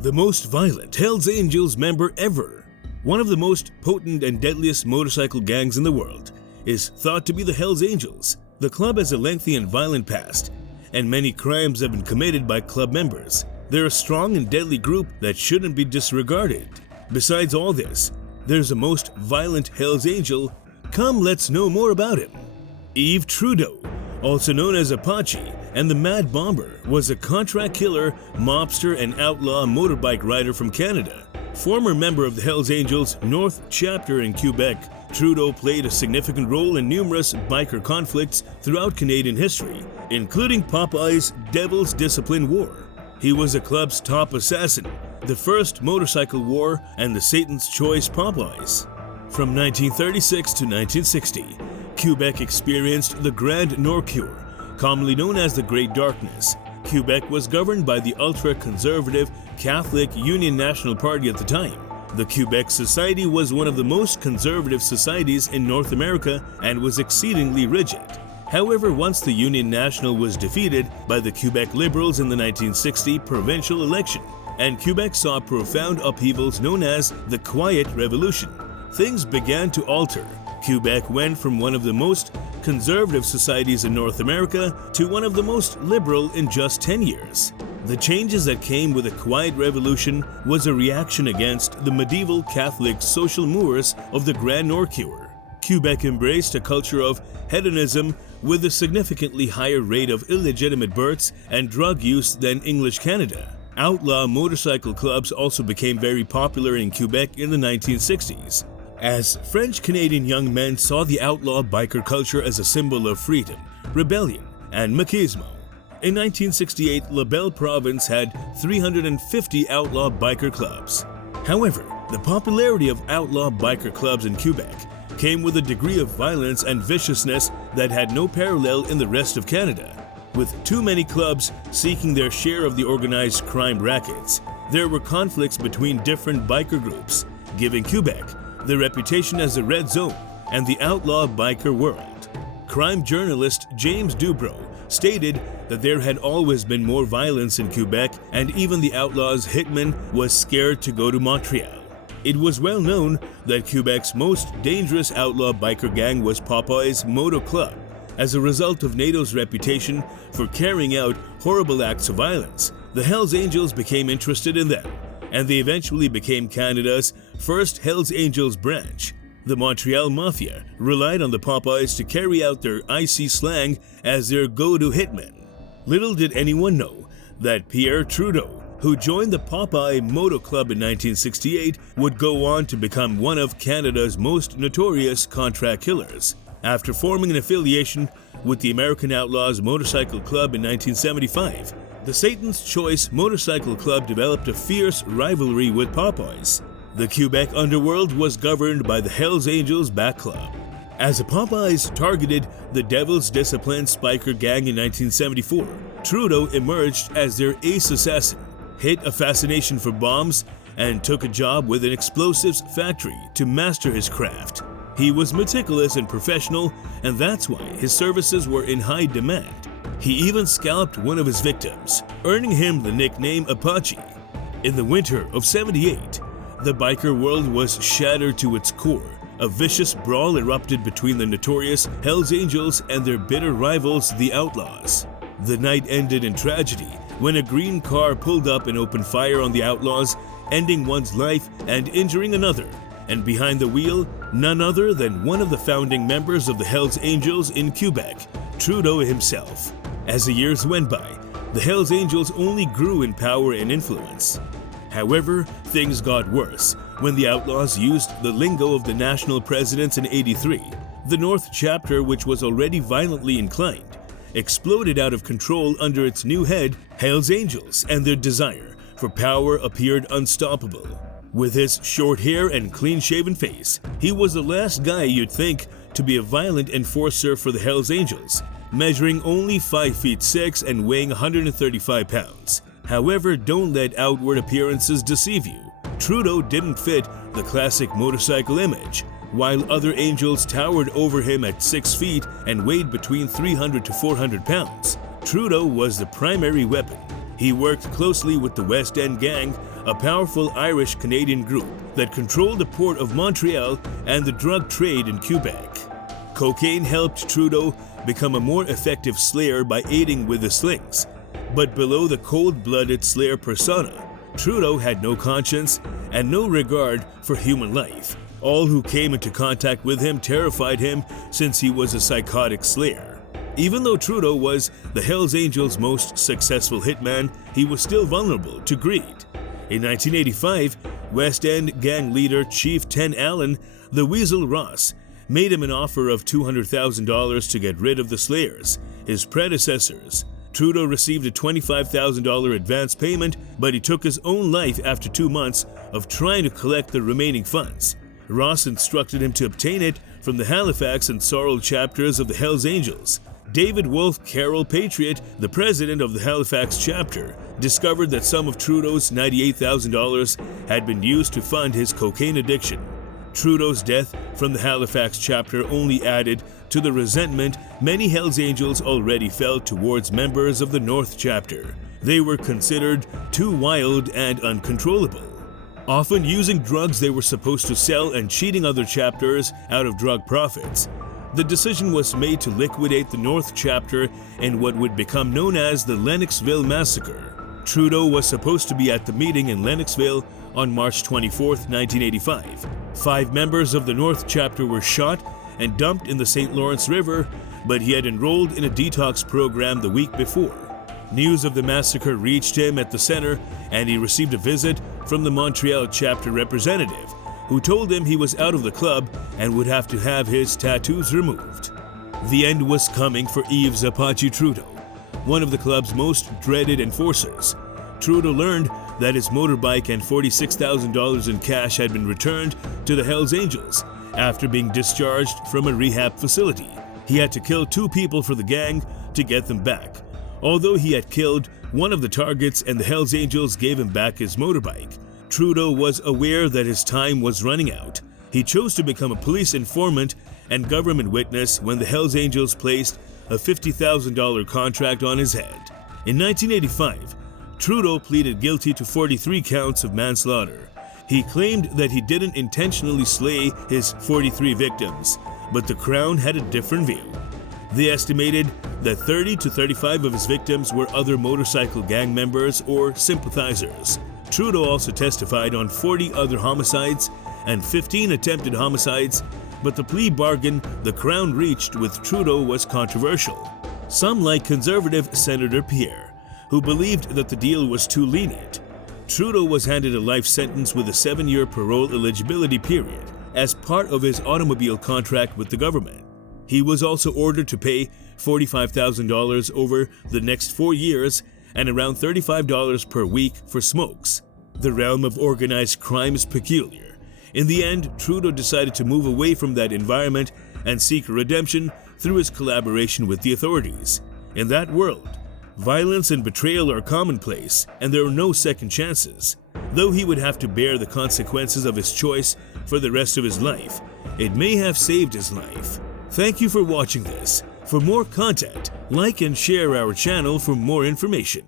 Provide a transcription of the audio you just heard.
The most violent Hells Angels member ever. One of the most potent and deadliest motorcycle gangs in the world is thought to be the Hells Angels. The club has a lengthy and violent past, and many crimes have been committed by club members. They're a strong and deadly group that shouldn't be disregarded. Besides all this, there's a most violent Hells Angel. Come, let's know more about him. Yves Trudeau, also known as Apache and the Mad Bomber, was a contract killer, mobster, and outlaw motorbike rider from Canada. Former member of the Hells Angels North Chapter in Quebec, Trudeau played a significant role in numerous biker conflicts throughout Canadian history, including Popeye's Devil's Discipline War. He was the club's top assassin, the first motorcycle war, and the Satan's Choice Popeyes. From 1936 to 1960, Quebec experienced the Grand Norcure, commonly known as the Great Darkness. Quebec was governed by the ultra-conservative Catholic Union National Party at the time. The Quebec Society was one of the most conservative societies in North America and was exceedingly rigid. However, once the Union National was defeated by the Quebec Liberals in the 1960 provincial election, and Quebec saw profound upheavals known as the Quiet Revolution, things began to alter. Quebec went from one of the most conservative societies in North America to one of the most liberal in just 10 years. The changes that came with the Quiet Revolution was a reaction against the medieval Catholic social mores of the Grand Norcure. Quebec embraced a culture of hedonism with a significantly higher rate of illegitimate births and drug use than English Canada. Outlaw motorcycle clubs also became very popular in Quebec in the 1960s, as French-Canadian young men saw the outlaw biker culture as a symbol of freedom, rebellion, and machismo. In 1968, La Belle Province had 350 outlaw biker clubs. However, the popularity of outlaw biker clubs in Quebec came with a degree of violence and viciousness that had no parallel in the rest of Canada. With too many clubs seeking their share of the organized crime rackets, there were conflicts between different biker groups, giving Quebec the reputation as the red zone and the outlaw biker world. Crime journalist James Dubrow stated that there had always been more violence in Quebec, and even the outlaws' hitman was scared to go to Montreal. It was well known that Quebec's most dangerous outlaw biker gang was Popeye's Moto Club. As a result of NATO's reputation for carrying out horrible acts of violence, the Hells Angels became interested in them, and they eventually became Canada's first Hells Angels branch. The Montreal Maffia relied on the Popeyes to carry out their icy slang as their go-to hitmen. Little did anyone know that Pierre Trudeau, who joined the Popeye Moto Club in 1968, would go on to become one of Canada's most notorious contract killers. After forming an affiliation with the American Outlaws Motorcycle Club in 1975, the Satan's Choice Motorcycle Club developed a fierce rivalry with Popeyes. The Quebec underworld was governed by the Hells Angels back club. As the Popeyes targeted the Devil's Discipline Spiker gang in 1974, Trudeau emerged as their ace assassin, hid a fascination for bombs, and took a job with an explosives factory to master his craft. He was meticulous and professional, and that's why his services were in high demand. He even scalped one of his victims, earning him the nickname Apache. In the winter of '78, the biker world was shattered to its core. A vicious brawl erupted between the notorious Hells Angels and their bitter rivals, the Outlaws. The night ended in tragedy when a green car pulled up and opened fire on the Outlaws, ending one's life and injuring another. And behind the wheel, none other than one of the founding members of the Hells Angels in Quebec, Trudeau himself. As the years went by, the Hells Angels only grew in power and influence. However, things got worse when the Outlaws used the lingo of the national presidents in '83. The North Chapter, which was already violently inclined, exploded out of control under its new head, Hells Angels, and their desire for power appeared unstoppable. With his short hair and clean-shaven face, he was the last guy you'd think to be a violent enforcer for the Hells Angels, measuring only 5'6" and weighing 135 pounds. However, don't let outward appearances deceive you. Trudeau didn't fit the classic motorcycle image. While other angels towered over him at 6 feet and weighed between 300 to 400 pounds, Trudeau was the primary weapon. He worked closely with the West End gang a powerful Irish-Canadian group that controlled the port of Montreal and the drug trade in Quebec. Cocaine helped Trudeau become a more effective slayer by aiding with the slings. But below the cold-blooded slayer persona, Trudeau had no conscience and no regard for human life. All who came into contact with him terrified him since he was a psychotic slayer. Even though Trudeau was the Hells Angels' most successful hitman, he was still vulnerable to greed. In 1985, West End gang leader Chief Ten Allen, the Weasel Ross, made him an offer of $200,000 to get rid of the slayers, his predecessors. Trudeau received a $25,000 advance payment, but he took his own life after 2 months of trying to collect the remaining funds. Ross instructed him to obtain it from the Halifax and Sorel chapters of the Hells Angels. David Wolfe Carroll Patriot, the president of the Halifax chapter, discovered that some of Trudeau's $98,000 had been used to fund his cocaine addiction. Trudeau's death from the Halifax chapter only added to the resentment many Hells Angels already felt towards members of the North chapter. They were considered too wild and uncontrollable, often using drugs they were supposed to sell and cheating other chapters out of drug profits. The decision was made to liquidate the North chapter in what would become known as the Lennoxville Massacre. Trudeau was supposed to be at the meeting in Lennoxville on March 24, 1985. 5 members of the North chapter were shot and dumped in the St. Lawrence River, but he had enrolled in a detox program the week before. News of the massacre reached him at the center, and he received a visit from the Montreal chapter representative, who told him he was out of the club and would have to have his tattoos removed. The end was coming for Yves Apache Trudeau, one of the club's most dreaded enforcers. Trudeau learned that his motorbike and $46,000 in cash had been returned to the Hells Angels after being discharged from a rehab facility. He had to kill 2 people for the gang to get them back. Although he had killed one of the targets and the Hells Angels gave him back his motorbike, Trudeau was aware that his time was running out. He chose to become a police informant and government witness when the Hells Angels placed a $50,000 contract on his head. In 1985, Trudeau pleaded guilty to 43 counts of manslaughter. He claimed that he didn't intentionally slay his 43 victims, but the Crown had a different view. They estimated that 30 to 35 of his victims were other motorcycle gang members or sympathizers. Trudeau also testified on 40 other homicides and 15 attempted homicides, but the plea bargain the Crown reached with Trudeau was controversial. Some, like conservative Senator Pierre, who believed that the deal was too lenient. Trudeau was handed a life sentence with a 7-year parole eligibility period as part of his automobile contract with the government. He was also ordered to pay $45,000 over the next 4 years and around $35 per week for smokes. The realm of organized crime is peculiar. In the end, Trudeau decided to move away from that environment and seek redemption through his collaboration with the authorities. In that world, violence and betrayal are commonplace, and there are no second chances. Though he would have to bear the consequences of his choice for the rest of his life, it may have saved his life. Thank you for watching this. For more content, like and share our channel for more information.